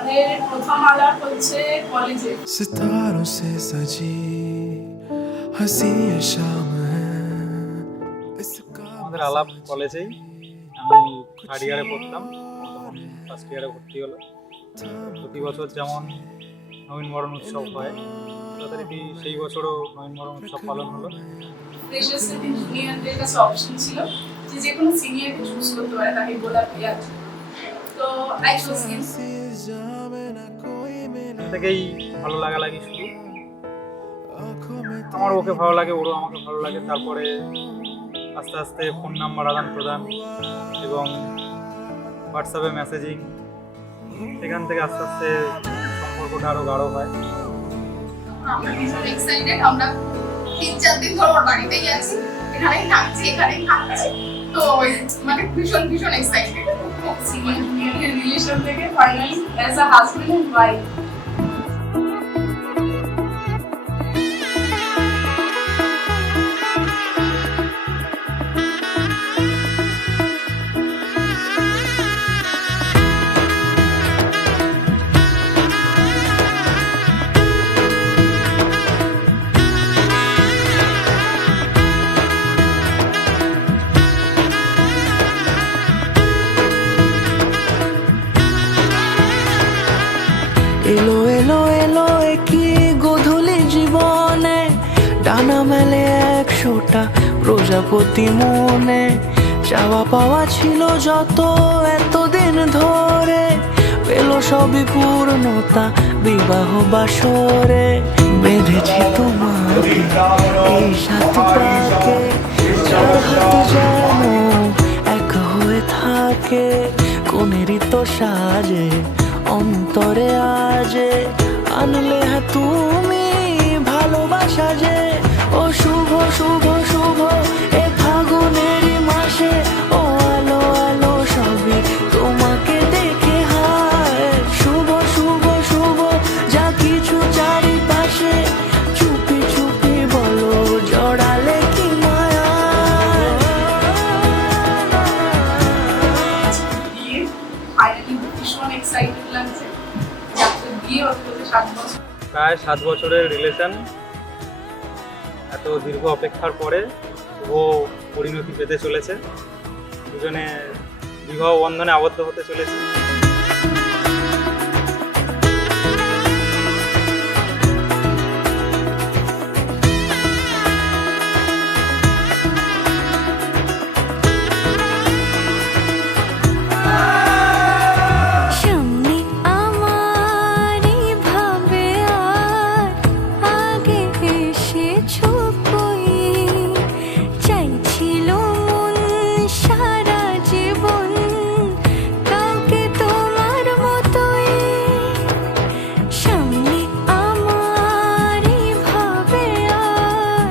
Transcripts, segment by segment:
আমাদের প্রথম আলাপ হচ্ছে কলেজে। सितारों से सजी हंसी ये शाम है इसका আমাদের আলাপ কলেজেই। আমি থার্ড ইয়ারে পড়তাম, তখন ফার্স্ট ইয়ারে ভর্তি হলো। প্রতি বছর যেমন নবীনবরণ উৎসব হয়, যথারীতি সেই বছরও নবীনবরণ উৎসব পালন হলো। ফ্রেশার্সের দিন জুনিয়রদের কাছে অপশন ছিল যে কোনো সিনিয়রকে চুজ করতে পারে, তাকে গোলাপি আর। তো আই চুজ হিম। থেকেই ভালো লাগি শুরু। আমার ওকে ভালো লাগে, ওরও আমাকে ভালো লাগে। তারপরে আস্তে আস্তে ফোন নাম্বার আদান প্রদান এবং হোয়াটসঅ্যাপে মেসেজিং, সেখান থেকে আস্তে আস্তে সম্পর্কটা আরও গাঢ় হয়। আমরা ভীষণ এক্সাইটেড। আমরা 3-4 দিন ধরে ওর বাড়িতেই আছি, এখানেই থাকছি, এখানেই খাচ্ছি। তো মানে ভীষণ ভীষণ এক্সাইটেড। সিনিয়র জুনিয়রের রিলেশন থেকে finally as a husband and wife. এলো এলো এলো একই গধূলি জীবনে, ডানা মেলে 100টা প্রজাপতি মনে। চাওয়া পাওয়া ছিল যত এতদিন ধরে, পেল সবই পূর্ণতা বিবাহ বাসরে। বেঁধেছি তোমাকে এই 7 পাকে, 4 হাত যেন এক হয়ে থাকে। কোনেরই তো সাজে অন্তরে আজে, আনলে হ্যাঁ তুমি ভালোবাসা যে। ও শুভ শুভ শুভ এ ফাগুনেরই মাসে, ও আলো আলো সবই তোমাকে দেখে হায়। শুভ শুভ শুভ যা কিছু চারিপাশে, চুপি চুপি বলো জড়ালে কি মায়া। বিয়ে ফাইনালি ভীষণ এক্সাইটেড লাগছে। যাতে বিয়ে হতে 7 বছর, প্রায় 7 বছরের রিলেশন। এত দীর্ঘ অপেক্ষার পরে শুভ পরিণতি পেতে চলেছে। দুজনে বিবাহ বন্ধনে আবদ্ধ হতে চলেছে। সামনে আমারই ভাবে আর আগে এসেছো কই, চাইছিল মন সারা জীবন কাউকে তোমার মতোই। সামনে আমারই ভাবে আর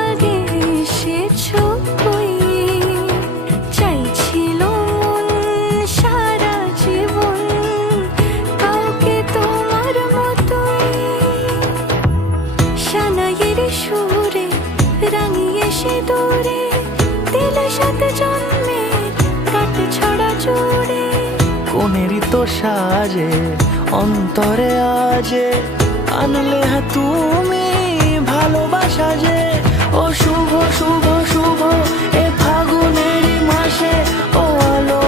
আগে এসেছো কই, চাইছিল মন সারা জীবন কাউকে তোমার মতোই। সানাইয়ের সুরে রাঙিয়ে সে দূরে, দিল 7 জন্মের কাট ছড়া জুড়ে। কোনেরই তো সাজে অন্তরে আজে, আনলে হ্যাঁ তুমি ভালোবাসা যে। ও শুভ শুভ শুভ এ ফাগুনেরই মাসে, ও আলো